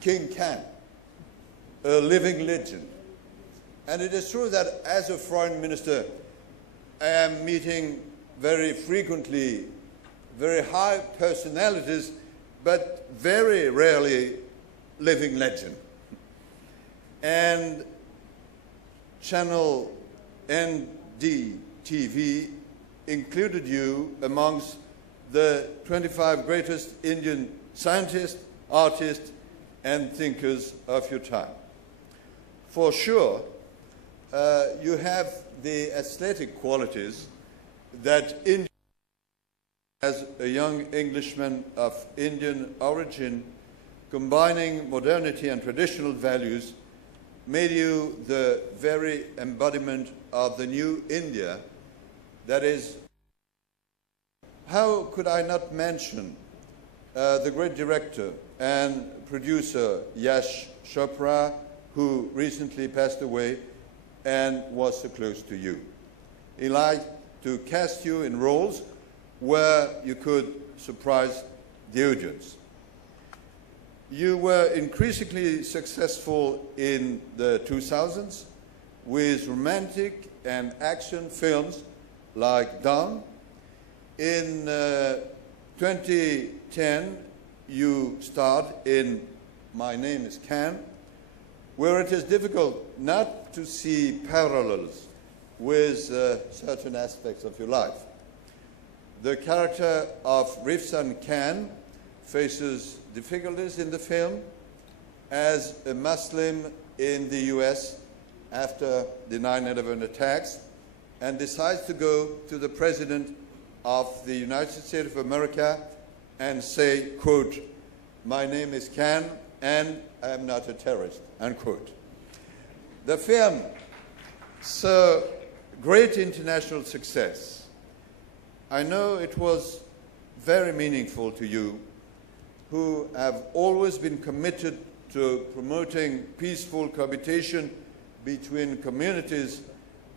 King Khan, a living legend. And it is true that as a foreign minister, I am meeting very frequently very high personalities, but very rarely living legend. And Channel NDTV included you amongst the 25 greatest Indian scientists, artists, and thinkers of your time. For sure, you have the aesthetic qualities that India, as a young Englishman of Indian origin, combining modernity and traditional values, made you the very embodiment of the new India. That is, how could I not mention the great director and producer Yash Chopra, who recently passed away and was so close to you. He liked to cast you in roles where you could surprise the audience. You were increasingly successful in the 2000s with romantic and action films like Dawn. In 2010, you starred in My Name is Khan, where it is difficult not to see parallels with certain aspects of your life. The character of Rifsan Khan faces difficulties in the film as a Muslim in the US after the 9/11 attacks, and decides to go to the President of the United States of America and say, quote, "My name is Khan and I am not a terrorist," unquote. The film saw great international success. I know it was very meaningful to you, who have always been committed to promoting peaceful cohabitation between communities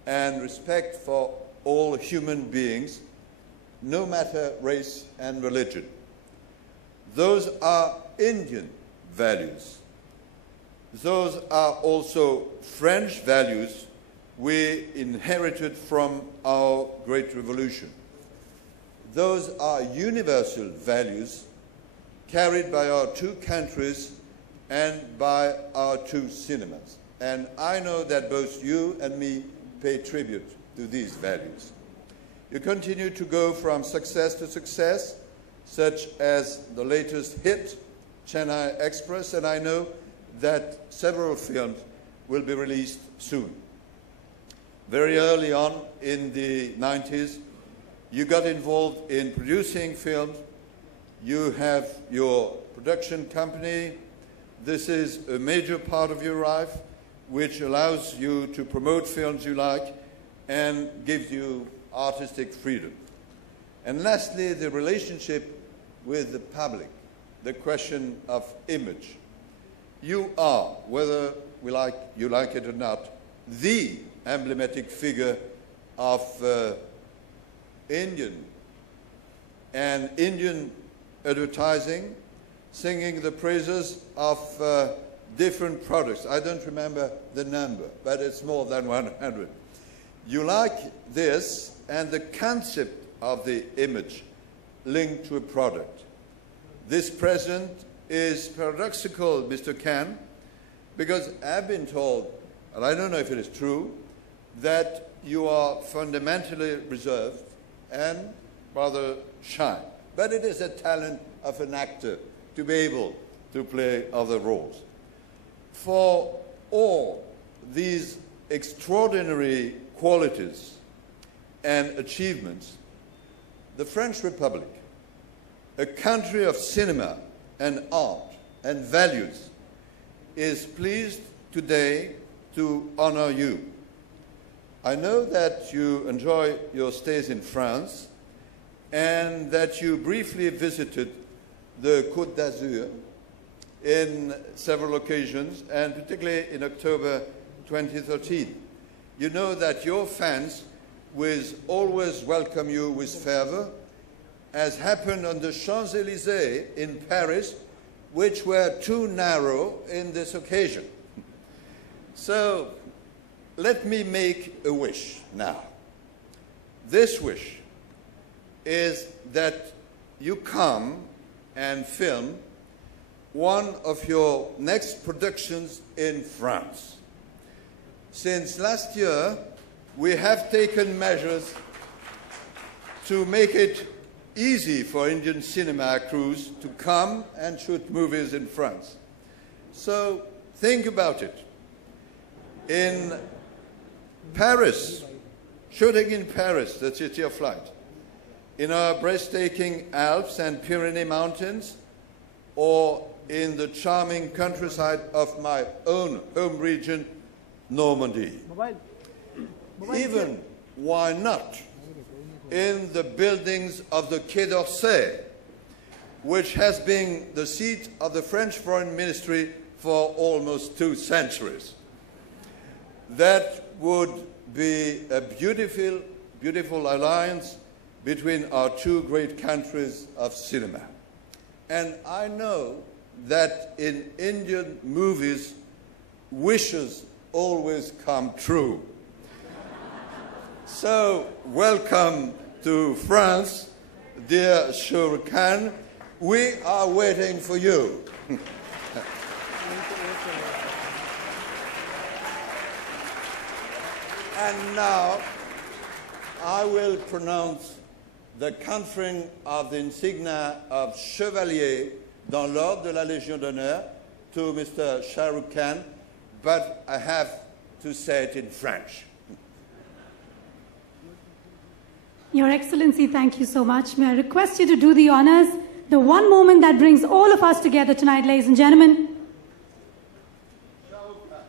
and respect for all human beings, no matter race and religion. Those are Indian values. Those are also French values we inherited from our great revolution. Those are universal values carried by our two countries and by our two cinemas. And I know that both you and me pay tribute to these values. You continue to go from success to success, such as the latest hit, Chennai Express, and I know that several films will be released soon. Very early on in the 90s, you got involved in producing films. You have your production company. This is a major part of your life, which allows you to promote films you like and gives you artistic freedom. And lastly, the relationship with the public, the question of image. You are, whether you like it or not, the emblematic figure of Indian advertising, singing the praises of different products. I don't remember the number, but it's more than 100. You like this and the concept of the image linked to a product. This present is paradoxical, Mr. Khan, because I've been told, and I don't know if it is true, that you are fundamentally reserved and rather shy. But it is a talent of an actor to be able to play other roles. For all these extraordinary qualities and achievements, the French Republic, a country of cinema and art and values, is pleased today to honor you. I know that you enjoy your stays in France and that you briefly visited the Côte d'Azur in several occasions, and particularly in October 2013. You know that your fans will always welcome you with fervor, as happened on the Champs-Élysées in Paris which were too narrow in this occasion. So let me make a wish now. This wish is that you come and film one of your next productions in France. Since last year, we have taken measures to make it easy for Indian cinema crews to come and shoot movies in France. So think about it. In Paris, shooting in Paris, the city of light, in our breathtaking Alps and Pyrenees mountains, or in the charming countryside of my own home region, Normandy. Even, why not, in the buildings of the Quai d'Orsay, which has been the seat of the French Foreign Ministry for almost 2 centuries. That would be a beautiful, beautiful alliance between our 2 great countries of cinema. And I know that in Indian movies, wishes always come true. So, welcome to France, dear Shah Rukh Khan. We are waiting for you. And now, I will pronounce the conferring of the insignia of Chevalier dans l'ordre de la Légion d'honneur to Mr. Shah Rukh Khan, but I have to say it in French. Your Excellency, thank you so much. May I request you to do the honors, the one moment that brings all of us together tonight, ladies and gentlemen. Shah Rukh Khan,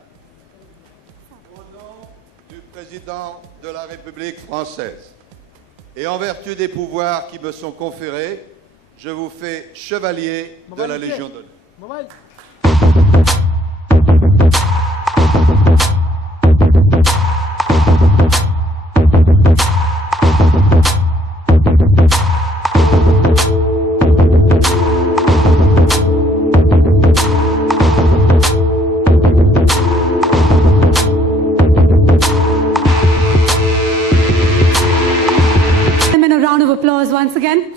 au nom du président de la République française, et en vertu des pouvoirs qui me sont conférés, je vous fais chevalier de la Légion d'honneur. Applause once again.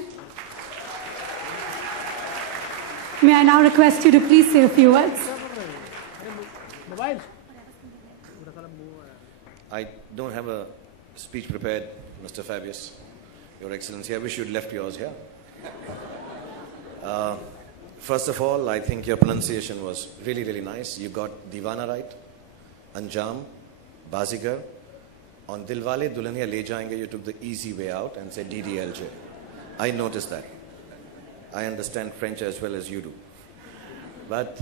May I now request you to please say a few words. I don't have a speech prepared, Mr. Fabius. Your Excellency, I wish you'd left yours here. First of all, I think your pronunciation was really, really nice. You got Deewana right, Anjam, Bazigar. On Dilwale Dulhania Le Jayenge, you took the easy way out and said DDLJ. I noticed that. I understand French as well as you do. But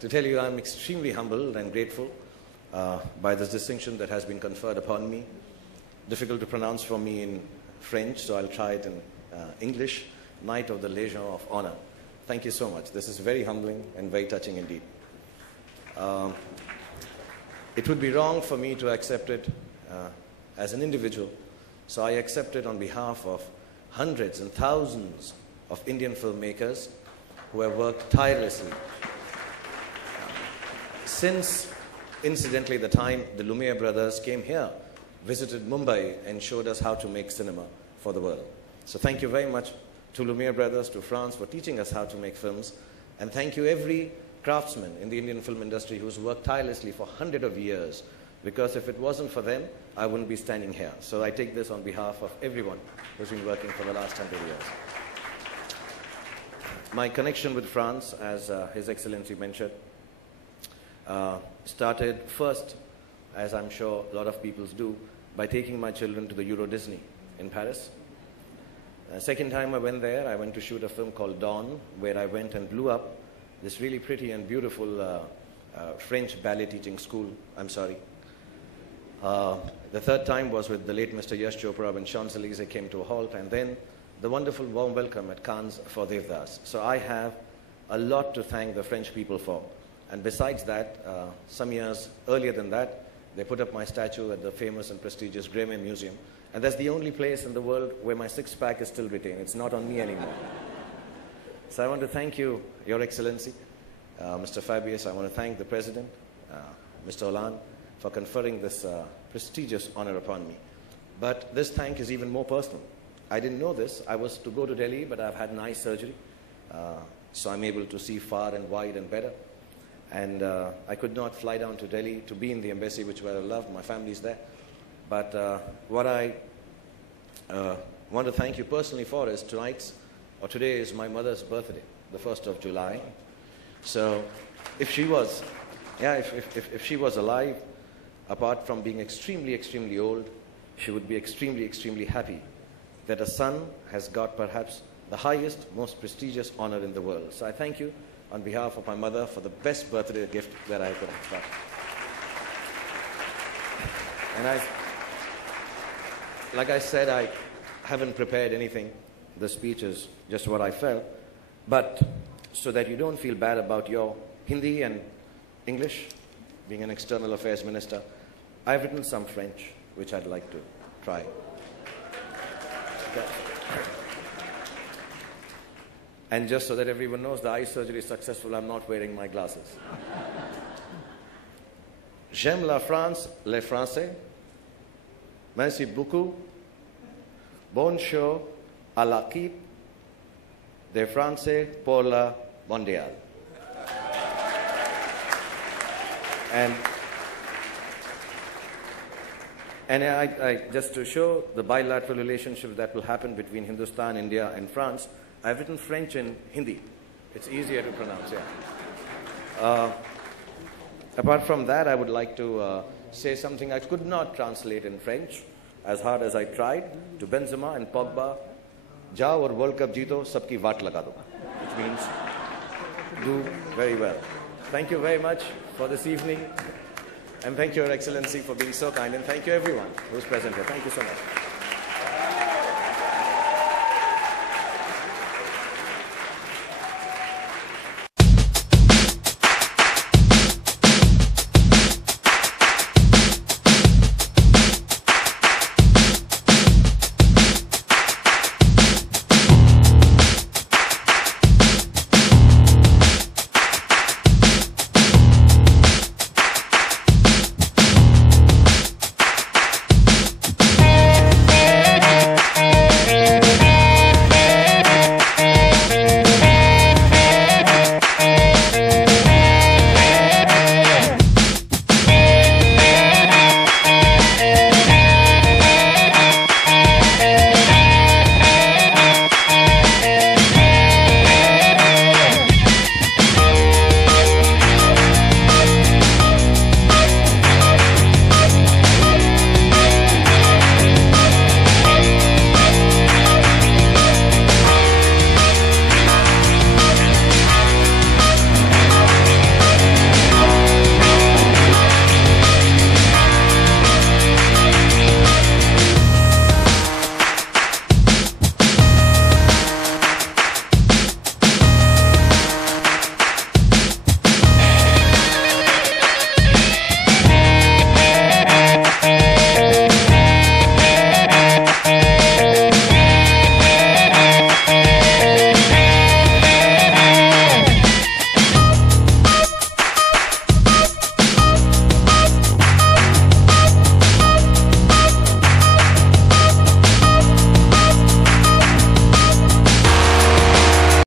to tell you, I'm extremely humbled and grateful by this distinction that has been conferred upon me. Difficult to pronounce for me in French, so I'll try it in English. Knight of the Legion of Honor. Thank you so much. This is very humbling and very touching indeed. It would be wrong for me to accept it as an individual, so I accept it on behalf of hundreds and thousands of Indian filmmakers who have worked tirelessly since, incidentally, the time the Lumiere brothers came here, visited Mumbai and showed us how to make cinema for the world. So thank you very much to Lumiere brothers, to France, for teaching us how to make films, and thank you every craftsman in the Indian film industry who's worked tirelessly for hundreds of years, because if it wasn't for them, I wouldn't be standing here. So I take this on behalf of everyone who's been working for the last 100 years. My connection with France, as His Excellency mentioned, started first, as I'm sure a lot of people do, by taking my children to the Euro Disney in Paris. Second time I went there, I went to shoot a film called Dawn, where I went and blew up this really pretty and beautiful French ballet teaching school. The third time was with the late Mr. Yash Chopra when Champs-Élysées came to a halt, and then the wonderful warm welcome at Cannes for Devdas. So I have a lot to thank the French people for. And besides that, some years earlier than that, they put up my statue at the famous and prestigious Grémy Museum. And that's the only place in the world where my six-pack is still retained. It's not on me anymore. So I want to thank you, Your Excellency, Mr. Fabius. I want to thank the President, Mr. Hollande, for conferring this prestigious honor upon me. But this thank is even more personal. I didn't know this. I was to go to Delhi, but I've had an eye surgery. So I'm able to see far and wide and better. And I could not fly down to Delhi to be in the embassy, which I love. My family's there. But what I want to thank you personally for is today is my mother's birthday, the 1st of July. So if she was, if she was alive, apart from being extremely, extremely old, she would be extremely, extremely happy that a son has got perhaps the highest, most prestigious honor in the world. So I thank you on behalf of my mother for the best birthday gift that I could have got. And like I said, I haven't prepared anything. The speech is just what I felt. But so that you don't feel bad about your Hindi and English, being an external affairs minister, I've written some French, which I'd like to try. Okay. And just so that everyone knows, the eye surgery is successful, I'm not wearing my glasses. J'aime la France, les Français. Merci beaucoup. Bonne show à l'équipe des Français pour la mondiale. And I just to show the bilateral relationship that will happen between Hindustan, India, and France, I've written French and Hindi. It's easier to pronounce, yeah. Apart from that, I would like to say something I could not translate in French, as hard as I tried, to Benzema and Pogba. Jao or World Cup jeeto, sabki vaat laga do. Which means, do very well. Thank you very much for this evening. And thank you, Your Excellency, for being so kind. And thank you, everyone who's present here. Thank you so much.